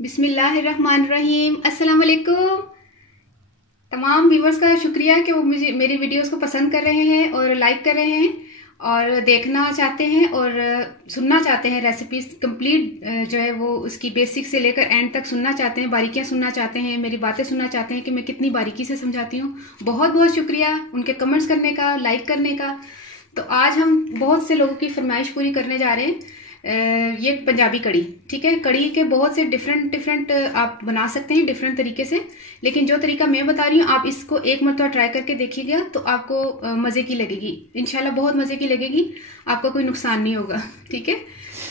बिस्मिल्लाहिर्रहमानिर्रहीम। अस्सलाम वालेकुम। तमाम व्यूवर्स का शुक्रिया कि वो मुझे मेरी वीडियोस को पसंद कर रहे हैं और लाइक कर रहे हैं और देखना चाहते हैं और सुनना चाहते हैं। रेसिपीज कंप्लीट जो है वो उसकी बेसिक से लेकर एंड तक सुनना चाहते हैं, बारीकियां सुनना चाहते हैं, मेरी बातें सुनना चाहते हैं कि मैं कितनी बारीकी से समझाती हूँ। बहुत बहुत शुक्रिया उनके कमेंट्स करने का, लाइक करने का। तो आज हम बहुत से लोगों की फरमाइश पूरी करने जा रहे हैं। ये पंजाबी कड़ी, ठीक है। कड़ी के बहुत से डिफरेंट आप बना सकते हैं डिफरेंट तरीके से, लेकिन जो तरीका मैं बता रही हूँ आप इसको एक मरतबा ट्राई करके देखिएगा तो आपको मज़े की लगेगी, इंशाल्लाह बहुत मज़े की लगेगी, आपको कोई नुकसान नहीं होगा, ठीक है।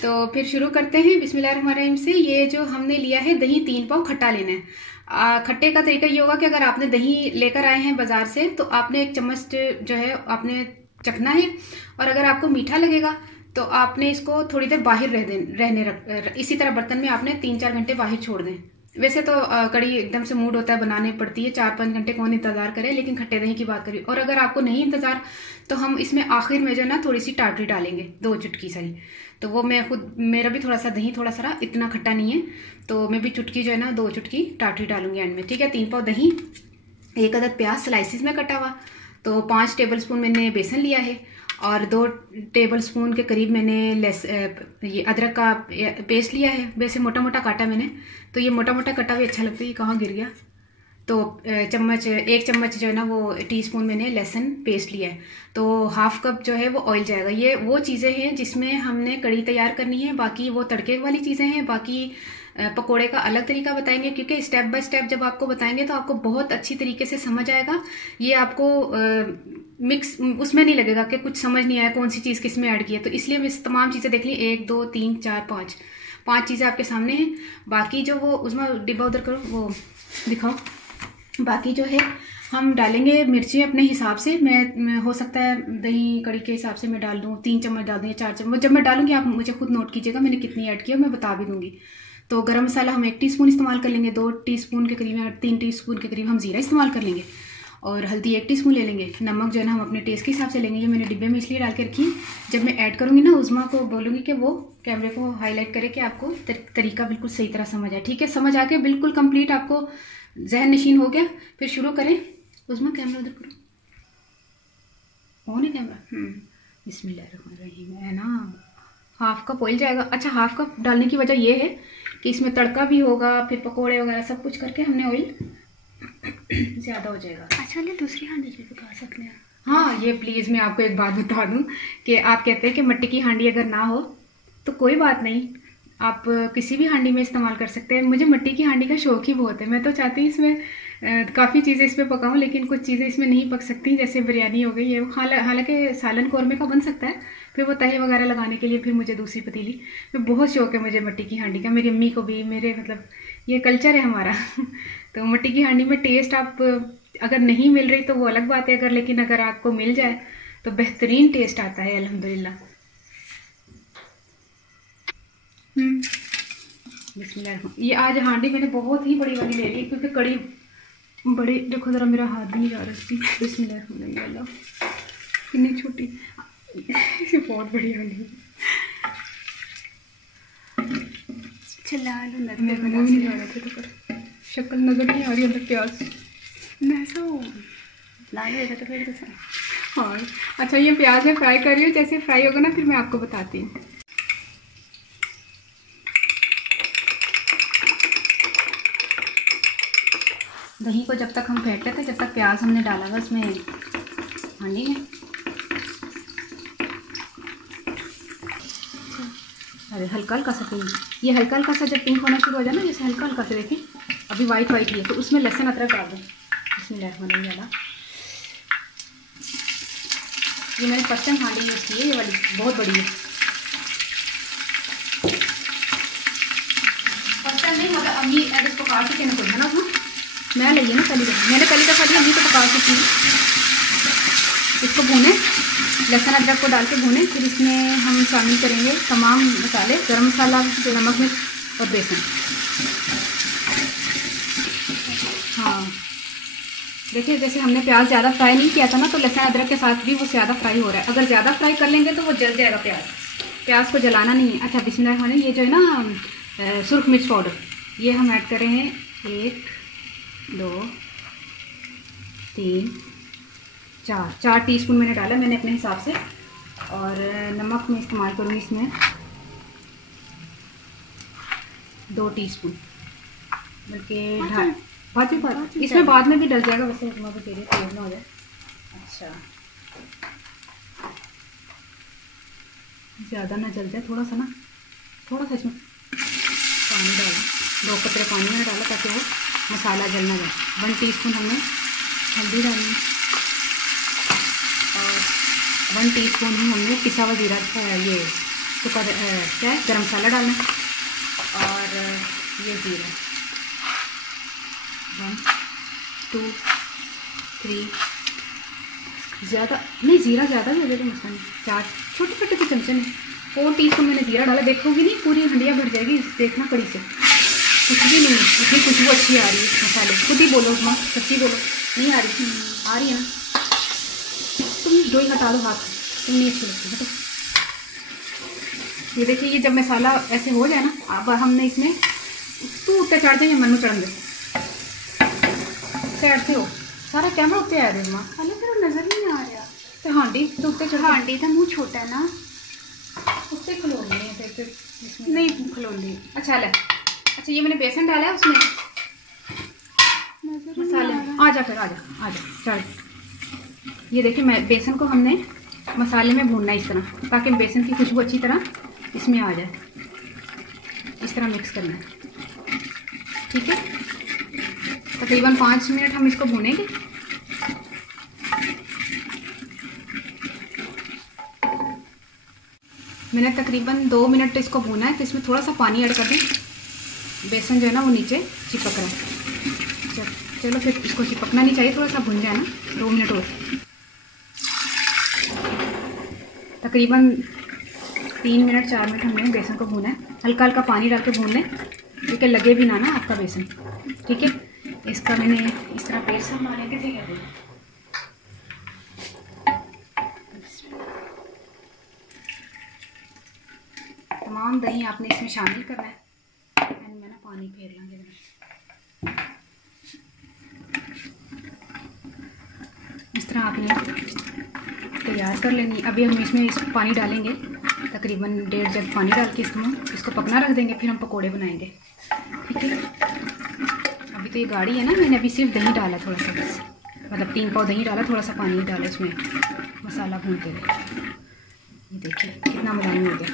तो फिर शुरू करते हैं बिस्मिल्लाहिर्रहमानिर्रहीम से। ये जो हमने लिया है दही 3 पाव खट्टा लेना है। खट्टे का तरीका ये होगा कि अगर आपने दही लेकर आए हैं बाजार से तो आपने 1 चम्मच जो है आपने चखना है, और अगर आपको मीठा लगेगा तो आपने इसको थोड़ी देर बाहर इसी तरह बर्तन में आपने 3-4 घंटे बाहर छोड़ दें। वैसे तो कड़ी एकदम से मूड होता है बनाने पड़ती है, 4-5 घंटे कौन इंतजार करे, लेकिन खट्टे दही की बात करिए। और अगर आपको नहीं इंतजार तो हम इसमें आखिर में जो ना थोड़ी सी टाटरी डालेंगे, 2 चुटकी सारी। तो वो मैं खुद, मेरा भी थोड़ा सा दही थोड़ा सा इतना खट्टा नहीं है, तो मैं भी चुटकी जो है ना 2 चुटकी टाटरी डालूंगी एंड में, ठीक है। 3 पाव दही, 1 अदद प्याज स्लाइसिस में कटा हुआ, तो 5 टेबलस्पून मैंने बेसन लिया है, और 2 टेबलस्पून के करीब मैंने ये अदरक का पेस्ट लिया है। वैसे मोटा मोटा काटा मैंने, तो ये मोटा मोटा कटा भी अच्छा लगता है। ये कहाँ गिर गया? तो 1 चम्मच जो है ना वो टीस्पून मैंने लहसुन पेस्ट लिया है। तो 1/2 कप जो है वो ऑयल जाएगा। ये वो चीज़ें हैं जिसमें हमने कड़ी तैयार करनी है, बाकी वो तड़के वाली चीज़ें हैं। बाकी पकोड़े का अलग तरीका बताएंगे, क्योंकि स्टेप बाय स्टेप जब आपको बताएंगे तो आपको बहुत अच्छी तरीके से समझ आएगा। ये आपको मिक्स उसमें नहीं लगेगा कि कुछ समझ नहीं आया कौन सी चीज़ किस में ऐड की है। तो इसलिए मैं तमाम चीज़ें देख ली, 1 2 3 4 5 चीज़ें आपके सामने हैं। बाकी जो वो उसमें डिब्बा उधर करो, वो दिखाओ। बाकी जो है हम डालेंगे मिर्ची अपने हिसाब से। मैं हो सकता है दही कड़ी के हिसाब से मैं डाल दूँ, 3 चम्मच डाल दूँ या 4 चम्मच। जब मैं डालूंगी आप मुझे खुद नोट कीजिएगा मैंने कितनी ऐड किया, मैं बता भी दूंगी। तो गरम मसाला हम 1 टीस्पून इस्तेमाल कर लेंगे, 2 टीस्पून के करीब या 3 टीस्पून के करीब हम जीरा इस्तेमाल कर लेंगे, और हल्दी 1 टीस्पून ले लेंगे। नमक जो है ना हम अपने टेस्ट के हिसाब से लेंगे। ये मैंने डिब्बे में इसलिए डाल के रखी, जब मैं ऐड करूँगी ना उज़मा को बोलूँगी कि वो कैमरे को हाईलाइट करे कि आपको तरीका बिल्कुल सही तरह समझ आए, ठीक है। समझ आके बिल्कुल कंप्लीट आपको जहन नशीन हो गया, फिर शुरू करें। उज़मा कैमरा उधर करो, ऑन है कैमरा। बिस्मिल्लाहिर्रहमानिर्रहीम है ना। 1/2 कप ऑयल जाएगा। अच्छा, 1/2 कप डालने की वजह ये है कि इसमें तड़का भी होगा, फिर पकोड़े वगैरह सब कुछ करके हमने ऑयल ज़्यादा हो जाएगा। अच्छा, ले दूसरी हांडी से पका सकते हैं। हाँ, ये प्लीज़ मैं आपको एक बात बता दूं कि आप कहते हैं कि मिट्टी की हांडी अगर ना हो तो कोई बात नहीं, आप किसी भी हांडी में इस्तेमाल कर सकते हैं। मुझे मिट्टी की हांडी का शौक ही बहुत है। मैं तो चाहती हूँ इसमें काफ़ी चीज़ें इसमें पकाऊँ, लेकिन कुछ चीज़ें इसमें नहीं पक सकती, जैसे बिरयानी हो गई। ये हालांकि सालन कौरमे का बन सकता है, फिर वो तहे वगैरह लगाने के लिए फिर मुझे दूसरी पतीली। मैं बहुत शौक है मुझे मिट्टी की हांडी का, मेरी अम्मी को भी, मेरे मतलब ये कल्चर है हमारा। तो मिट्टी की हांडी में टेस्ट आप अगर नहीं मिल रही तो वो अलग बात है, लेकिन अगर आपको मिल जाए तो बेहतरीन टेस्ट आता है अल्हम्दुलिल्लाह। बिस्मिल्लाह। ये आज हांडी मैंने बहुत ही बड़ी वाली ले ली क्योंकि कड़ी बड़ी, देखो ज़रा मेरा हाथ भी नहीं जा रहा इसकी। बिस्मिल्लाह, कितनी छोटी, बहुत बड़ी हांडी है। शक्ल नजर नहीं आ रही अंदर प्याज मैं तो लाल होगा तो फिर हाँ। अच्छा, ये प्याज मैं फ्राई कर रही हूँ, जैसे फ्राई होगा ना फिर मैं आपको बताती हूँ। दही को जब तक हम फेंटते थे, जब तक प्याज हमने डाला था उसमें हांडी में। अरे हल्का हल्का सा पिंक, ये हल्का हल्का सा जब पिंक होना शुरू हो जाए ना, जैसे हल्का हल्का सा देखें अभी वाइट वाइट ही है, तो उसमें लहसुन अदरक डाल दें। बिस्मिल्लाह। ये मैंने फर्स्ट टाइम हांडी यूज़ की है, ये वाली बहुत बड़ी है। फर्स्ट टाइम नहीं मतलब अम्मी अगर इसको पका के कहना पड़ेगा ना, वो मैं लइए ना पहली दफ़ा, मैंने पहली दफ़ा दी, अम्मी को पका के की। इसको भूने, लहसुन अदरक को डाल के भूने, फिर इसमें हम शामिल करेंगे तमाम मसाले, गरम मसाला, नमक, मिर्च और बेसन। हाँ देखिए, जैसे हमने प्याज ज़्यादा फ्राई नहीं किया था ना, तो लहसुन अदरक के साथ भी वो ज़्यादा फ्राई हो रहा है। अगर ज़्यादा फ्राई कर लेंगे तो वो जल जाएगा प्याज को जलाना नहीं है। अच्छा बिस्मिल्लाह, ये जो है ना सुर्ख मिर्च पाउडर, ये हम ऐड कर रहे हैं 1 2 3 4 टीस्पून मैंने डाला, मैंने अपने हिसाब से। और नमक मैं इस्तेमाल करूँगी इसमें 2 टीस्पून, बल्कि बात इसमें बाद में भी डल जाएगा, वैसे मैं तो तेरे तेज ना हो जाए। अच्छा, ज़्यादा ना जल जाए, थोड़ा सा इसमें पानी डाला, 2 कतरे पानी मैंने डाला ताकि वो मसाला जल ना जाए। 1 टीस्पून हमने हल्दी डालनी और 1 टीस्पून ही हमने पिसा हुआ जीरा, ये सूखा क्या है, गरम मसाला डालना। और ये जीरा 1 2 3, ज़्यादा नहीं, जीरा ज़्यादा भी हो जाएगा मसाले, 4 छोटे छोटे के चमचे में 4 टीस्पून मैंने जीरा डाला। देखोगी नहीं पूरी हंडिया भर जाएगी, देखना कड़ी से, कुछ भी नहीं है, इतनी खुशबू अच्छी आ रही है मसाले। खुद ही बोलो माँ, सच्ची बोलो, नहीं आ रही? आ रही है ना? तुम दो ही हटा दो हाथ, तुम नहीं अच्छी लगती है। तो ये देखिए, ये जब मसाला ऐसे हो जाए ना, अब हमने इसमें तू उत्ते चढ़ जाए या मनु चढ़न दे, साइड से हो, सारा कैमरा उत्ते आ रहा माँ, अरे फिर नजर नहीं आ रहा। तो हांडी तो उत्ते चढ़, हांडी का मुँह छोटा है ना, उत्ते खलोनी है फिर नहीं खलोनी। अच्छा ले, अच्छा ये मैंने बेसन डाला है उसमें, मसाले आ जा फिर, आ जा चल। ये देखिए, मैं बेसन को हमने मसाले में भूनना है इस तरह, ताकि बेसन की खुशबू अच्छी तरह इसमें आ जाए। इस तरह मिक्स करना है, ठीक है। तकरीबन 5 मिनट हम इसको भूनेंगे। मैंने तकरीबन 2 मिनट इसको भूना है, तो इसमें थोड़ा सा पानी ऐड कर दें। बेसन जो है ना वो नीचे चिपक रहा है। चलो फिर इसको चिपकना नहीं चाहिए, थोड़ा सा भून जाए ना, 2 मिनट और। तकरीबन 3 मिनट 4 मिनट हमने बेसन को भूना है। हल्का हल्का पानी डाल के भून लें, क्योंकि लगे भी ना आपका बेसन, ठीक है। इसका मैंने इस तरह पेस्ट सब मारे के ठीक है। तमाम दही आपने इसमें शामिल करना है। मैं ना पानी फेर लांगे, इस तरह आपने तैयार कर लेनी। अभी हम इसमें पानी डालेंगे, तकरीबन 1.5 जग पानी डाल के इसको पकना रख देंगे, फिर हम पकोड़े बनाएंगे, ठीक है। अभी तो ये गाढ़ी है ना, मैंने अभी सिर्फ दही डाला थोड़ा सा, बस मतलब 3 पाव दही डाला, थोड़ा सा पानी डाला इसमें मसाला भूनते हुए। ये देखिए कितना मुलायम हो गया।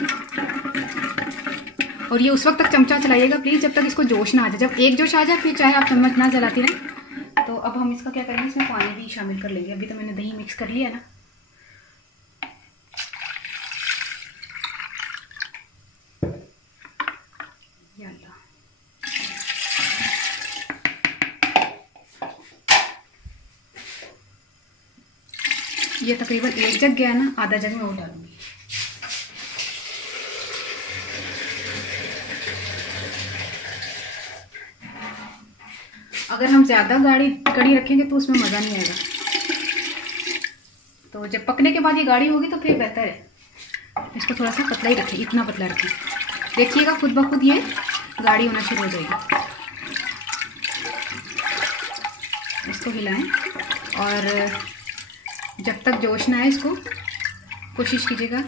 और ये उस वक्त तक चमचा चलाइएगा प्लीज़ जब तक इसको जोश ना आ जाए। जब एक जोश आ जाए फिर चाहे आप चम्मच ना जलाती रहें। तो अब हम इसका क्या करेंगे, इसमें पानी भी शामिल कर लेंगे। अभी तो मैंने दही मिक्स कर लिया ना। ये तकरीबन 1 जग गया ना, आधा जग में और डालूंगी। अगर हम ज़्यादा कड़ी रखेंगे तो उसमें मज़ा नहीं आएगा। तो जब पकने के बाद ये गाढ़ी होगी तो फिर बेहतर है। इसको थोड़ा सा पतला ही रखें, इतना पतला रखें। देखिएगा खुद ब खुद ये गाढ़ी होना शुरू हो जाएगी। इसको हिलाएं और जब तक जोश ना आए इसको कोशिश कीजिएगा।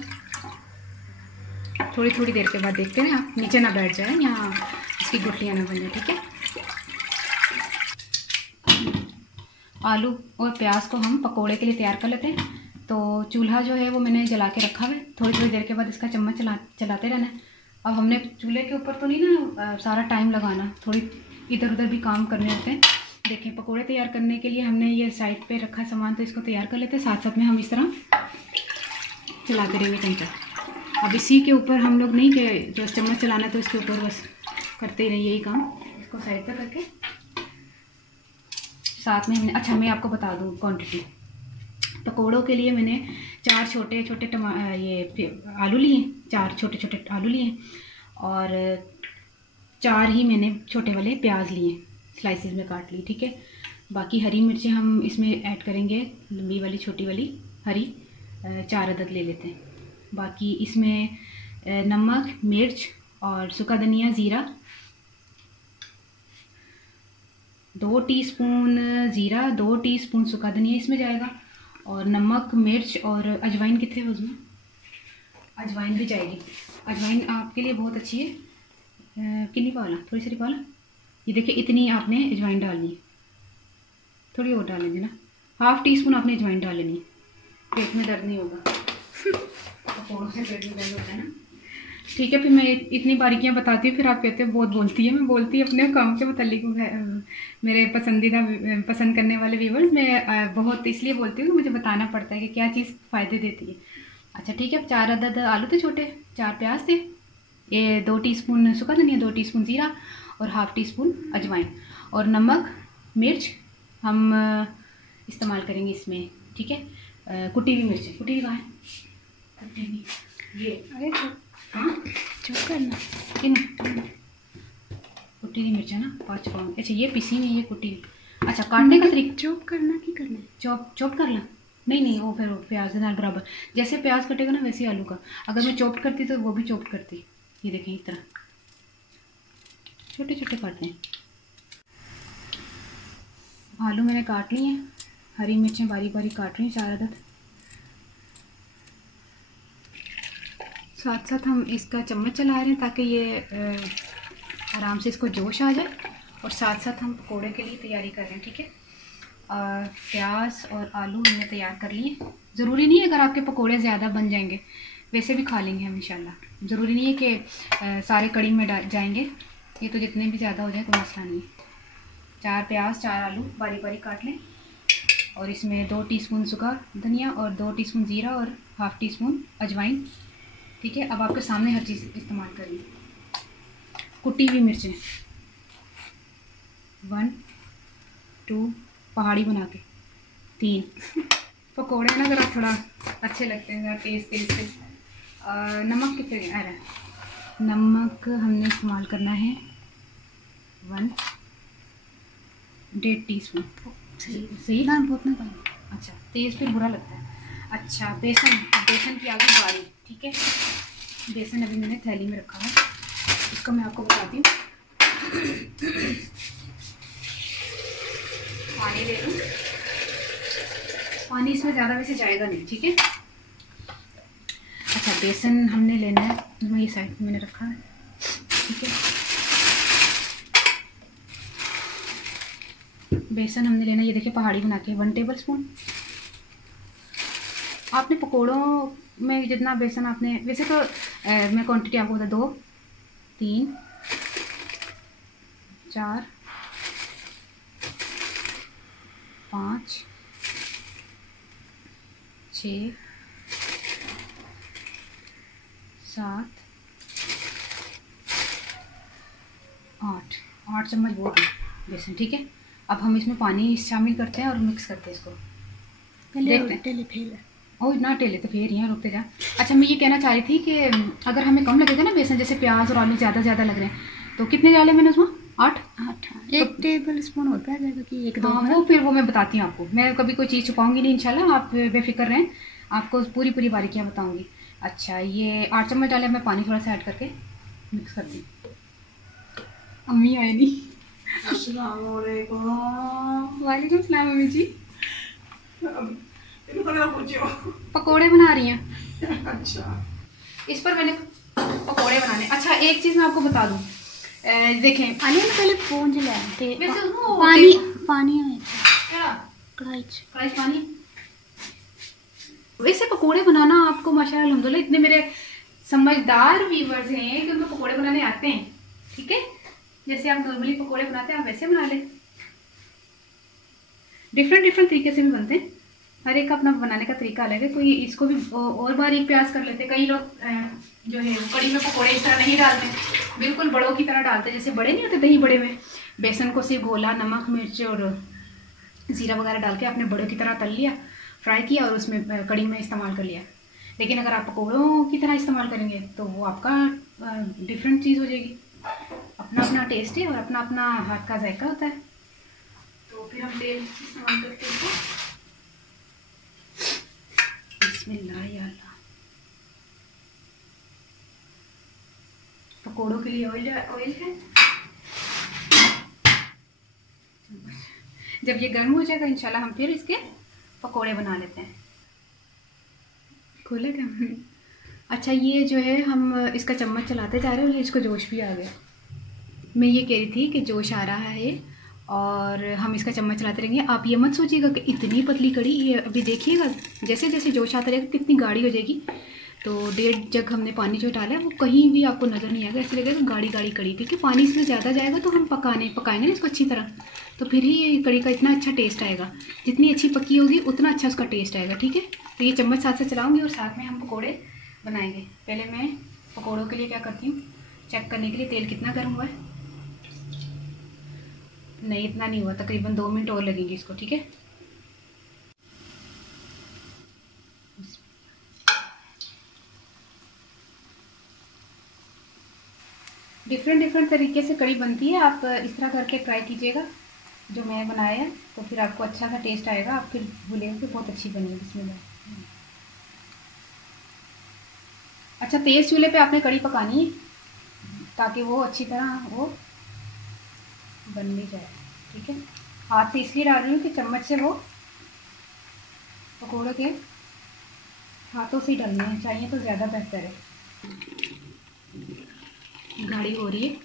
थोड़ी थोड़ी देर के बाद देखते हैं आप, नीचे ना बैठ जाए, यहाँ इसकी गुठलियाँ ना बन जाए, ठीक है। आलू और प्याज को हम पकोड़े के लिए तैयार कर लेते हैं। तो चूल्हा जो है वो मैंने जला के रखा हुआ है। थोड़ी थोड़ी देर के बाद इसका चम्मच चलाते रहना है। अब हमने चूल्हे के ऊपर तो नहीं ना सारा टाइम लगाना, थोड़ी इधर उधर भी काम करने होते हैं। देखें, पकोड़े तैयार करने के लिए हमने ये साइड पे रखा सामान, तो इसको तैयार कर लेते हैं। साथ साथ में हम इस तरह चलाते रहेंगे चमचा। अब इसी के ऊपर हम लोग नहीं कि जो चम्मच चलाना है तो इसके ऊपर बस करते ही रहिए यही काम। इसको साइड पर करके साथ में हमने, अच्छा मैं आपको बता दूँ क्वांटिटी। पकोड़ों के लिए मैंने 4 छोटे छोटे ये आलू लिए, 4 छोटे छोटे आलू लिए और 4 ही मैंने छोटे वाले प्याज लिए, स्लाइसेस में काट ली, ठीक है। बाकी हरी मिर्चें हम इसमें ऐड करेंगे, लंबी वाली छोटी वाली हरी 4 अदद ले लेते हैं। बाकी इसमें नमक, मिर्च और सूखा धनिया, ज़ीरा 2 टीस्पून ज़ीरा, 2 टीस्पून सूखा धनिया इसमें जाएगा, और नमक, मिर्च और अजवाइन कितने उसमें, अजवाइन भी जाएगी। अजवाइन आपके लिए बहुत अच्छी है। कितनी पाला, थोड़ी सी पाला, ये देखिए इतनी आपने अजवाइन डालनी है, थोड़ी और डाल लेंगे ना, 1/2 टीस्पून आपने अजवाइन डाल लेनी है, पेट में दर्द नहीं होगा। पकौड़ों से पेट में दर्द होता है ना। ठीक है, फिर मैं इतनी बारीकियां बताती हूँ, फिर आप कहते हो बहुत बोलती है। मैं बोलती अपने काम के मुतालिक, मेरे पसंदीदा पसंद करने वाले व्यूवर्स, मैं बहुत इसलिए बोलती हूँ कि मुझे बताना पड़ता है कि क्या चीज़ फ़ायदे देती है। अच्छा ठीक है, 4 अदद आलू थे छोटे, 4 प्याज थे, ये 2 टीस्पून सूखा धनिया, 2 टीस्पून ज़ीरा और 1/2 टीस्पून अजवाइन, और नमक मिर्च हम इस्तेमाल करेंगे इसमें। ठीक है, कुटी हुई मिर्च, कुटी हुई कहाँ है, कुटी हुई ये, अरे हाँ चुप करना, किन कुटी हुई मिर्च है ना, 5 पाउंड। अच्छा ये पिसी हुई, ये कुटी हुई। अच्छा काटने का तरीका, चॉप करना की करना है, चॉप कर लें, नहीं वो फिर प्याज के साथ बराबर, जैसे प्याज कटेगा ना वैसे ही आलू का। अगर मैं चॉप करती तो वो भी चॉप करती। ये देखें इस तरह छोटे छोटे काटने हैं। आलू मैंने काट लिए हैं, हरी मिर्चें बारीक बारीक काट रही हैं 4 अदद। साथ साथ हम इसका चम्मच चला रहे हैं ताकि ये आराम से इसको जोश आ जाए, और साथ साथ हम पकोड़े के लिए तैयारी कर रहे हैं। ठीक है, प्याज और आलू हमने तैयार कर लिए। ज़रूरी नहीं है अगर आपके पकोड़े ज़्यादा बन जाएंगे, वैसे भी खा लेंगे हम इंशाल्लाह। ज़रूरी नहीं है कि सारे कड़ी में जाएंगे, ये तो जितने भी ज़्यादा हो जाए कोई मसला नहीं है। 4 प्याज 4 आलू बारीक बारीक काट लें, और इसमें 2 टीस्पून सूखा धनिया और 2 टीस्पून ज़ीरा और 1/2 टीस्पून अजवाइन। ठीक है, अब आपके सामने हर चीज़ इस्तेमाल करेंगे। कुटी हुई मिर्चें 1 2 पहाड़ी बना के 3 पकौड़े ना ज़रा थोड़ा अच्छे लगते हैं, ज़रा तेज़ से। नमक कितने आ रहा है, नमक हमने इस्तेमाल करना है 1.5 टीस्पून। सही ना, बहुत ना पानी। अच्छा तेज़ फिर बुरा लगता है। अच्छा बेसन की आगे बारी। ठीक है, बेसन अभी मैंने थैली में रखा है, इसको मैं आपको बताती हूँ। पानी ले लूँ, पानी इसमें ज़्यादा वैसे जाएगा नहीं। ठीक है, अच्छा बेसन हमने लेना है, मैं ये साइड में मैंने रखा है। ठीक है, बेसन हमने लेना, ये देखिए पहाड़ी बना के 1 टेबल स्पून। आपने पकोड़ों में जितना बेसन आपने, वैसे तो मैं क्वांटिटी आपको बता, 2 3 4 5 6 7 8 चम्मच बहुत है बेसन। ठीक है, अब हम इसमें पानी शामिल करते हैं और मिक्स करते हैं इसको। देखते हैं और ना टेले तो फिर यहाँ रुकते जा। अच्छा मैं ये कहना चाह रही थी कि अगर हमें कम लगेगा ना बेसन, जैसे प्याज और आलू ज़्यादा लग रहे हैं, तो कितने डाले मैंने उसमें 8 1 टेबल स्पून होता है, कि 1 2। हाँ वो फिर वो मैं बताती हूँ आपको, मैं कभी कोई चीज़ छुपाऊंगी नहीं इंशाल्लाह, आप बेफिक्र रहें, आपको पूरी बारीकियाँ बताऊंगी। अच्छा ये 8 चम्मच डाले, मैं पानी थोड़ा सा ऐड करके मिक्स कर दी। अम्मी आए नहीं, वालेकुम सलाम अम्मी जी। पकोड़े बना रही हैं। अच्छा इस पर मैंने पकोड़े बनाने। अच्छा एक चीज़ मैं आपको बता दूँ, देखें आने में पहले पूंज ले पानी कढ़ाई पानी। वैसे पकोड़े बनाना आपको माशाल्लाह अल्हम्दुलिल्लाह इतने मेरे समझदार व्यूअर्स हैं कि उनको पकोड़े बनाने आते हैं। ठीक है, जैसे आप नॉर्मली पकोड़े बनाते हैं आप वैसे बना लें, डिफरेंट तरीके से भी बनते हैं, हर एक का अपना बनाने का तरीका अलग है। कोई इसको भी और बारीक प्याज कर लेते, कई लोग जो है कड़ी में पकोड़े इस तरह नहीं डालते, बिल्कुल बड़ों की तरह डालते, जैसे बड़े नहीं होते दही बड़े में, बेसन को सिर्फ घोला, नमक मिर्च और ज़ीरा वगैरह डाल के आपने बड़ों की तरह तल लिया, फ्राई किया और उसमें कड़ी में इस्तेमाल कर लिया। लेकिन अगर आप पकोड़ों की तरह इस्तेमाल करेंगे तो वो आपका डिफरेंट चीज़ हो जाएगी, अपना टेस्ट है और अपना हाथ का जायका होता है। तो फिर हम तेल इस्तेमाल करते हैं, बिस्मिल्लाह या अल्लाह। पकोड़ों के लिए ऑयल है, जब ये गर्म हो जाएगा इंशाल्लाह हम फिर इसके पकोड़े बना लेते हैं। खोले क्या? अच्छा, ये जो है हम इसका चम्मच चलाते जा रहे हैं और इसको जोश भी आ गया। मैं ये कह रही थी कि जोश आ रहा है और हम इसका चम्मच चलाते रहेंगे। आप ये मत सोचिएगा कि इतनी पतली कड़ी, ये अभी देखिएगा जैसे जैसे जोश आता रहेगा कितनी गाढ़ी हो जाएगी। तो 1.5 जग हमने पानी जो डाला है वो कहीं भी आपको नज़र नहीं आएगा, ऐसे लगेगा गाढ़ी गाढ़ी कड़ी, क्योंकि पानी इसमें ज़्यादा जाएगा तो हम पकाएंगे ना इसको अच्छी तरह, तो फिर ही ये कड़ी का इतना अच्छा टेस्ट आएगा। जितनी अच्छी पकी होगी उतना अच्छा उसका टेस्ट आएगा। ठीक है, तो ये चम्मच साथ से चलाऊँगी और साथ में हम पकौड़े बनाएंगे। पहले मैं पकौड़ों के लिए क्या करती हूँ, चेक करने के लिए तेल कितना गर्म हुआ है। नहीं, इतना नहीं हुआ, तकरीबन 2 मिनट और लगेंगे इसको। ठीक है, डिफरेंट तरीके से कड़ी बनती है। आप इस तरह करके ट्राई कीजिएगा जो मैं बनाया है, तो फिर आपको अच्छा सा टेस्ट आएगा। आप फिर भूलेंगे कि बहुत अच्छी बनी है। बिस्मिल्लाह। अच्छा, तेज़ चूल्हे पे आपने कड़ी पकानी है ताकि वो अच्छी तरह वो बन भी जाए। ठीक है, हाथ से इसलिए डाल रही हूँ कि चम्मच से वो पकौड़े के हाथों से ही डालने चाहिए तो ज़्यादा बेहतर है। गाढ़ी हो रही है,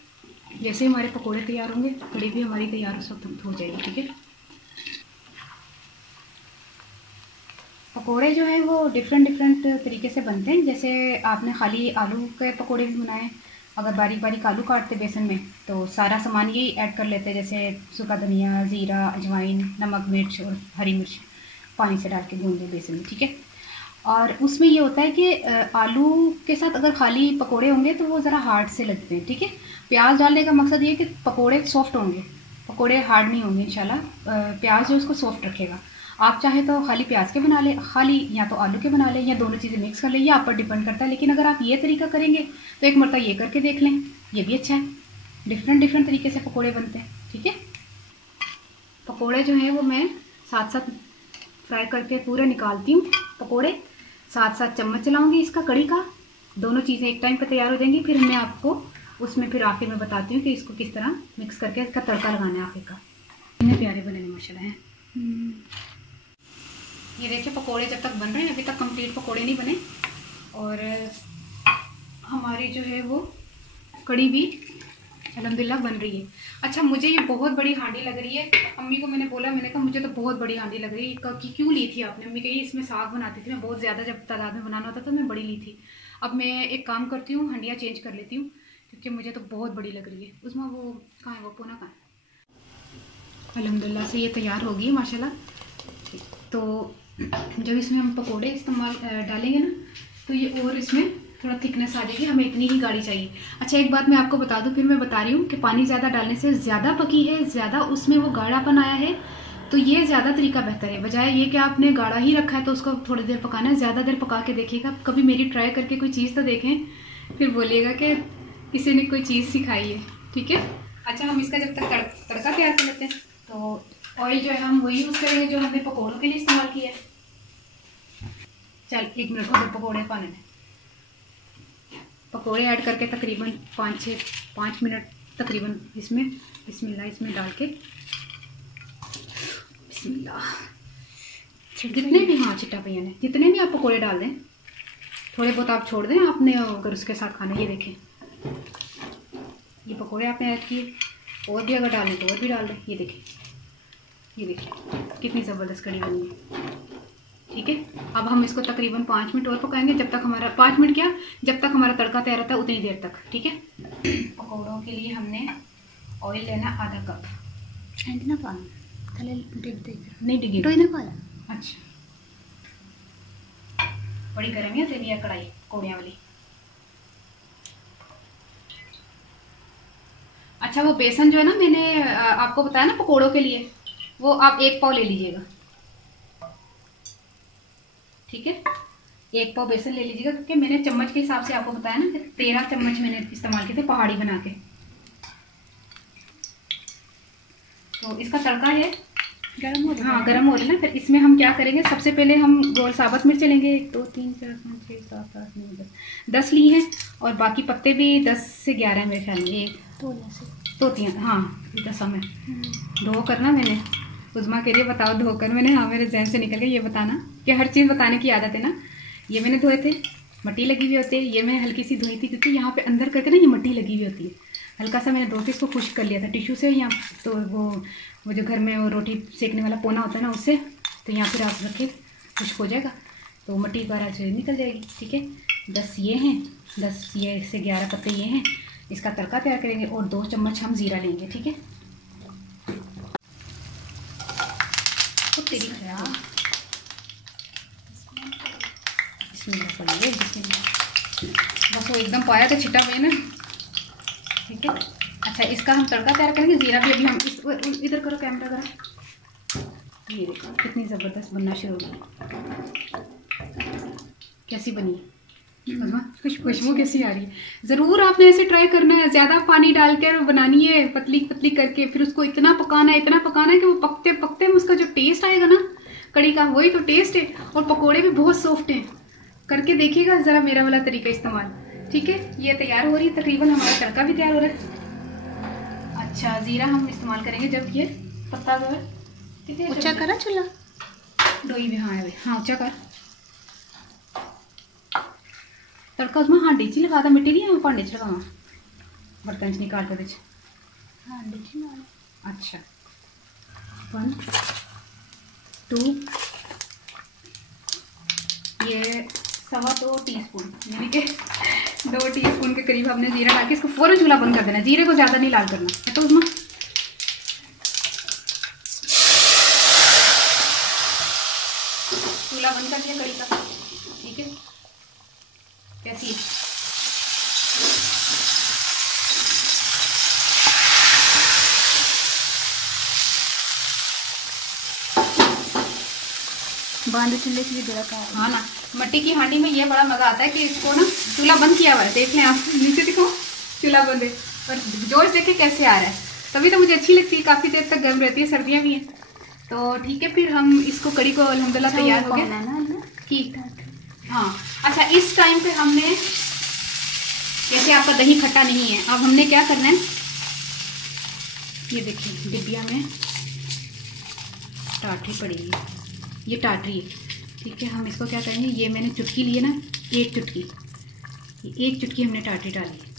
जैसे हमारे पकोड़े तैयार होंगे कड़ी भी हमारी तैयार उस वक्त हो जाएगी। ठीक है, पकोड़े जो हैं वो डिफरेंट तरीके से बनते हैं। जैसे आपने खाली आलू के पकोड़े भी बनाए, अगर बारीक बारीक आलू काटते बेसन में तो सारा सामान यही ऐड कर लेते हैं, जैसे सूखा धनिया, ज़ीरा, अजवाइन, नमक, मिर्च और हरी मिर्च पानी से डाल के भून दें बेसन में। ठीक है, और उसमें ये होता है कि आलू के साथ अगर खाली पकोड़े होंगे तो वो ज़रा हार्ड से लगते हैं। ठीक है, प्याज डालने का मकसद ये है कि पकोड़े सॉफ्ट होंगे, पकोड़े हार्ड नहीं होंगे इंशाल्लाह। प्याज जो उसको सॉफ्ट रखेगा। आप चाहे तो खाली प्याज के बना लें, खाली या तो आलू के बना लें, या दोनों चीज़ें मिक्स कर लें, ये आप पर डिपेंड करता है। लेकिन अगर आप ये तरीका करेंगे तो एक मरतबा ये करके देख लें, ये भी अच्छा है। डिफरेंट तरीके से पकोड़े बनते हैं। ठीक है, पकोड़े जो हैं वो मैं साथ साथ फ्राई करके पूरे निकालती हूँ। पकोड़े साथ साथ चम्मच चलाऊंगी इसका कड़ी का, दोनों चीज़ें एक टाइम पे तैयार हो जाएंगी। फिर मैं आपको उसमें फिर आखिर में बताती हूँ कि इसको किस तरह मिक्स करके इसका तड़का लगाना है आखिर का। इतने प्यारे बने माशाल्लाह हैं। ये देखिए पकोड़े जब तक बन रहे हैं, अभी तक कंप्लीट पकोड़े नहीं बने और हमारी जो है वो कड़ी भी अल्हम्दुलिल्लाह बन रही है। अच्छा, मुझे ये बहुत बड़ी हांडी लग रही है। अम्मी को मैंने बोला, मैंने कहा मुझे तो बहुत बड़ी हांडी लग रही है कि क्यों ली थी आपने? अम्मी कही इसमें साग बनाती थी मैं, बहुत ज़्यादा जब तादाद में बनाना होता तो मैं बड़ी ली थी। अब मैं एक काम करती हूँ, हांडियाँ चेंज कर लेती हूँ क्योंकि मुझे तो बहुत बड़ी लग रही है। उसमें वो कहाँ है, वो पोना कहाँ है? अल्हम्दुलिल्लाह से ये तैयार होगी माशाल्लाह। तो जब इसमें हम पकोड़े इस्तेमाल डालेंगे ना तो ये और इसमें थोड़ा थिकनेस आ जाएगी। हमें इतनी ही गाढ़ी चाहिए। अच्छा, एक बात मैं आपको बता दूं, फिर मैं बता रही हूँ कि पानी ज़्यादा डालने से ज़्यादा पकी है, ज़्यादा उसमें वो गाढ़ापन आया है, तो ये ज़्यादा तरीका बेहतर है। बजाय ये कि आपने गाढ़ा ही रखा है तो उसको थोड़ी देर पकाना है। ज़्यादा देर पका के देखिएगा, कभी मेरी ट्राई करके कोई चीज़ तो देखें, फिर बोलिएगा कि किसी ने कोई चीज़ सिखाई है। ठीक है, अच्छा हम इसका जब तक तड़का तैयार कर लेते हैं, तो ऑयल जो है हम वही यूज़ करेंगे जो हमने पकौड़ों के लिए इस्तेमाल किया है। चल 1 मिनट को पकौड़े पाने में पकोड़े ऐड करके तकरीबन 5 मिनट तकरीबन इसमें बिस्मिल्लाह इसमें डाल के बिस्मिल्लाह जितने भी, हाँ चिट्टा भैया ने जितने भी आप पकोड़े डाल दें, थोड़े बहुत आप छोड़ दें आपने अगर उसके साथ खाना। ये देखें, ये पकोड़े आपने ऐड किए, और भी अगर डालें तो और भी डाल दें। ये देखें, ये देखिए कितनी ज़बरदस्त कड़ी बनी है। ठीक है, अब हम इसको तकरीबन 5 मिनट और पकाएंगे, जब तक हमारा 5 मिनट क्या, जब तक हमारा तड़का तैयार होता है उतनी देर तक। ठीक है, पकौड़ों के लिए हमने ऑयल लेना आधा कप। नहीं डिगी अच्छा, बड़ी गर्म है सेविया कढ़ाई पकौड़ियाँ वाली। अच्छा, वो बेसन जो है ना मैंने आपको बताया ना पकौड़ों के लिए, वो आप 1 पाव ले लीजिएगा। ठीक है, 1 पाव बेसन ले लीजिएगा, क्योंकि मैंने चम्मच के हिसाब से आपको बताया ना कि 13 चम्मच मैंने इस्तेमाल किए थे पहाड़ी बना के। तो इसका तड़का है गरम हो रहा है, हाँ गरम हो रहा है ना। फिर इसमें हम क्या करेंगे, सबसे पहले हम गोल साबुत मिर्च लेंगे, 1 2 3 4 5 6 7 8 9 10 ली हैं, और बाकी पत्ते भी 10 से 11 मेरे ख्याल में। 1 2 3 हाँ 10 में 2 करना मैंने, उज़मा कह रही है बताओ धोकर। मैंने हाँ, मेरे जहन से निकल गया ये बताना कि हर चीज़ बताने की आदत है ना। ये मैंने धोए थे, मट्टी लगी हुई होती है। ये मैं हल्की सी धोई थी क्योंकि यहाँ पे अंदर करके ना ये मट्टी लगी हुई होती है। हल्का सा मैंने धो के इसको खुश्क कर लिया था टिश्यू से, यहाँ तो वो जो घर में वो रोटी सेकने वाला पोना होता है ना उससे, तो यहाँ पर आप रखे खुश्क हो जाएगा तो मट्टी बाहर से निकल जाएगी। ठीक है, 10 ये हैं, 10 ये से 11 पत्ते ये हैं। इसका तड़का तैयार करेंगे और 2 चम्मच हम ज़ीरा लेंगे। ठीक है, तो तेरी खया बस वो एकदम पाया तो छिटा हुआ ना। ठीक है, अच्छा इसका हम तड़का तैयार करेंगे। ज़ीरा भी अभी हम इधर करो, कैमरा करो। ये देखो कितनी ज़बरदस्त बनना शुरू हो गई। कैसी बनी खुशबू कैसी आ रही है। ज़रूर आपने ऐसे ट्राई करना है, ज़्यादा पानी डाल कर बनानी है पतली पतली करके, फिर उसको इतना पकाना है कि वो पकते पकते में उसका जो टेस्ट आएगा ना कड़ी का, वही तो टेस्ट है। और पकोड़े भी बहुत सॉफ्ट हैं, करके देखिएगा ज़रा मेरा वाला तरीका इस्तेमाल। ठीक है, ये तैयार हो रही है, तकरीबन हमारा तड़का भी तैयार हो रहा है। अच्छा ज़ीरा हम इस्तेमाल करेंगे जब ये पत्ता जो है ऊँचा करा चूल्हा डोई भी। हाँ ऊँचा कर तड़का उसमें हाँ डीची लगा था मिट्टी दी मैं भांडे च लगावा बर्तन च निकाल कर हांडे च। अच्छा 1 2 ये 2.25 टीस्पून यानी कि 2 टीस्पून के करीब हमने जीरा डाल के इसको फौरन चूल्हा बंद कर देना। जीरे को ज़्यादा नहीं लाल करना। तो उसमें चूल्हा बंद कर दिया कड़ी का। ठीक है, कैसी बांध चूल्हे से भी जरा का। हाँ ना, मट्टी की हांडी में ये बड़ा मज़ा आता है कि इसको ना चूल्हा बंद किया हुआ है। देख लें आप, नीचे देखो चूल्हा बंद है और जोश देखे कैसे आ रहा है। तभी तो मुझे अच्छी लगती है, काफ़ी देर तक गर्म रहती है, सर्दियाँ भी हैं। तो ठीक है, फिर हम इसको कड़ी को अल्हम्दुलिल्लाह तैयार हो गया ना कि हाँ। अच्छा इस टाइम पे हमने, जैसे आपका दही खट्टा नहीं है, अब हमने क्या करना है, ये देखिए डिबिया में टाटरी पड़ी है, ये टाटरी है। ठीक है, हम इसको क्या करेंगे, ये मैंने चुटकी ली है ना, 1 चुटकी, ये 1 चुटकी हमने टाटरी डाली है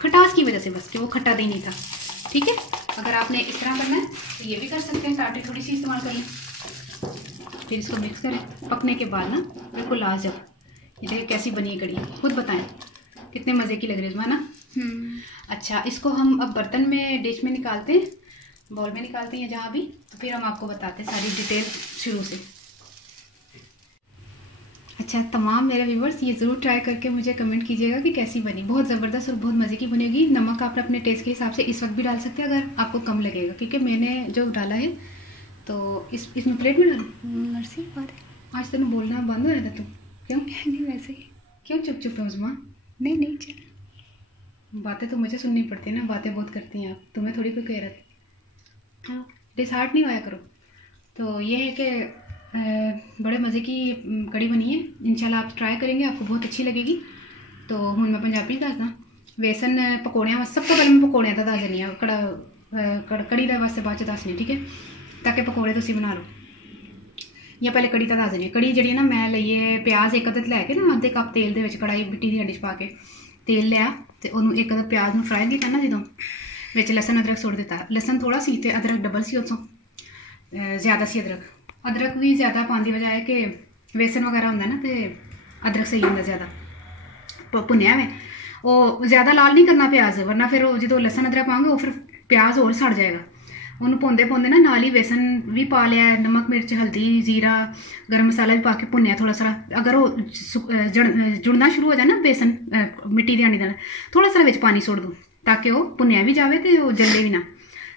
खटास की वजह से, बस कि वो खट्टा दही नहीं था। ठीक है, अगर आपने इस तरह करना है तो ये भी कर सकते हैं, टाटरी थोड़ी सी इस्तेमाल कर लें। फिर इसको मिक्स करें, पकने के बाद ना बिल्कुल लाजवाब। ये देखिए कैसी बनी है कड़ी, खुद बताएं कितने मज़े की लग रही है ना। अच्छा इसको हम अब बर्तन में, डिश में निकालते हैं, बाउल में निकालते हैं जहाँ भी, तो फिर हम आपको बताते हैं सारी डिटेल शुरू से। अच्छा तमाम मेरे व्यूवर्स ये ज़रूर ट्राई करके मुझे कमेंट कीजिएगा कि कैसी बनी। बहुत ज़बरदस्त और बहुत मज़े की बनेगी। नमक आप अपने टेस्ट के हिसाब से इस वक्त भी डाल सकते हैं अगर आपको कम लगेगा, क्योंकि मैंने जो डाला है तो इसमें प्लेट में डालूँ। नर्सी बात है, आज तेन बोलना बंद हो जाता तू, क्यों? नहीं वैसे ही, क्यों चुप चुप है उज़मा? नहीं चल, बातें तो मुझे सुननी पड़ती है ना, बातें बहुत करती हैं आप, तुम्हें थोड़ी कोई कह रहा था। हाँ डिसहार्ट नहीं होया करो। तो ये है कि बड़े मज़े की कड़ी बनी है, इंशाल्लाह आप ट्राई करेंगे, आपको बहुत अच्छी लगेगी। तो हूँ मैं पंजाबी दसदा, बेसन पकौड़ियाँ सब तो पहले मैं पकौड़ियाँ का दस देनी है, कड़ी का वास्ते बाद च दसनी। ठीक है, ताकि पकौड़े तुसी बना लो, या पहले कड़ी का दस देनी। कड़ी जी ना मैं लईए, प्याज 1 अदद लैके ना आधे कप तेल दे विच कढ़ाई मिट्टी दी हांडी च पा के तेल लिया, तो उन्होंने 1 अदद प्याज में फ्राई किया ना, जो विच लसन अदरक सुट दिता। लसन थोड़ा सी तो अदरक डबल सी, उसों ज़्यादा सी अदरक भी ज़्यादा पाने की वजह है कि बेसन वगैरह होंगे ना, तो अदरक सही होंगे ज़्यादा भुनिया में। वो ज़्यादा लाल नहीं करना प्याज, वरना फिर जो लसन अदरक पाओगे वो फिर प्याज और सड़ जाएगा। उन्होंने भुनते भुनते ना नाल ही बेसन भी पा लिया, नमक मिर्च हल्दी जीरा गर्म मसाला भी पा के भुनिया थोड़ा सा। अगर वो जुड़ना शुरू हो जाए ना बेसन मिट्टी दी हांडी नाल, थोड़ा सा विच पानी सुट दो ताकि वो भुनिया भी जाए तो वो जले भी ना।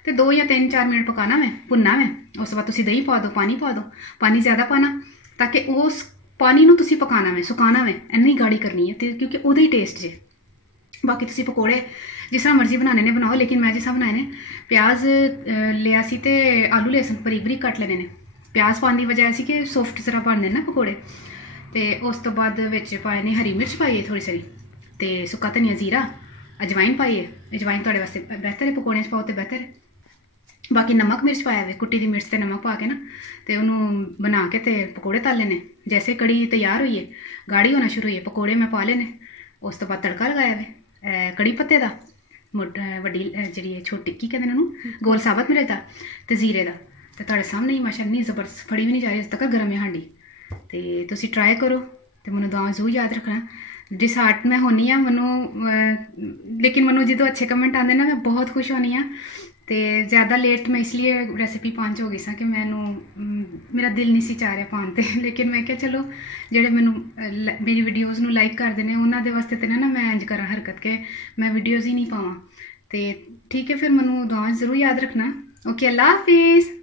तो 2 या 3-4 मिनट पकाना में, भुनना में। उस बाद तुसी दही पा दो, पानी पा दो, पानी ज़्यादा पाना ताकि उस पानी नूं तुसी पकाना में, सुकाना में, इन्नी गाढ़ी करनी है क्योंकि उहदा ही टेस्ट जे। बाकी तुसी पकौड़े जिस तरह मर्जी बनाने ने बनाओ, लेकिन मैं जिस तरह बनाए ने, प्याज लिया सी ते आलू लहसुन बारीक बारीक कट लेने ने। प्याज पाने की वजह ऐसी कि सॉफ्ट तरह बनते ना पकौड़े। तो उस तो बाद विच पाए ने हरी मिर्च पाइए थोड़ी सारी, तो सुक्का धनिया जीरा, अजवाइन पाइए। अजवाइन तुहाडे वास्ते बेहतर है, पकौड़े च पाओ तो बेहतर है। बाकी नमक मिर्च पाया हुआ, कुट्टी दी मिर्च ते नमक पा के ना ते उन्होंने बना के ते पकौड़े तल लेने। जैसे कड़ी तैयार हुई है, गाढ़ी होना शुरू हुई है, पकौड़े मैं पा लेने। उस तो बाद तड़का लगाया हुआ कड़ी पत्ते का, वड्डी जी छोटी की कहते हैं गोल साबत मिर्च का ते जीरे का। तो तुहाडे सामने ही माशा इन्नी जबरदस्त फड़ी भी नहीं जा रही अजे तक गर्म है हांडी। तो तुसी ट्राई करो तो मैनू दुआ जरूर याद रखना। डिसहार्ट मैं होनी हाँ मैनू, लेकिन मैनू जो अच्छे कमेंट आते ना मैं बहुत खुश होनी हाँ। तो ज़्यादा लेट मैं इसलिए रेसिपी पाने च हो गई सा कि मैनू मेरा दिल नहीं सी चाह रहा पाने ते, लेकिन मैं क्या चलो जेडे मैनू मेरी वीडियोज़ नू लाइक करते हैं उन्होंने वास्ते तो ना मैं इंज करा हरकत के मैं वीडियोज़ ही नहीं पावां। तो ठीक है फिर मैनू दुआ जरूर याद रखना। ओके, अल्लाह हाफिज़।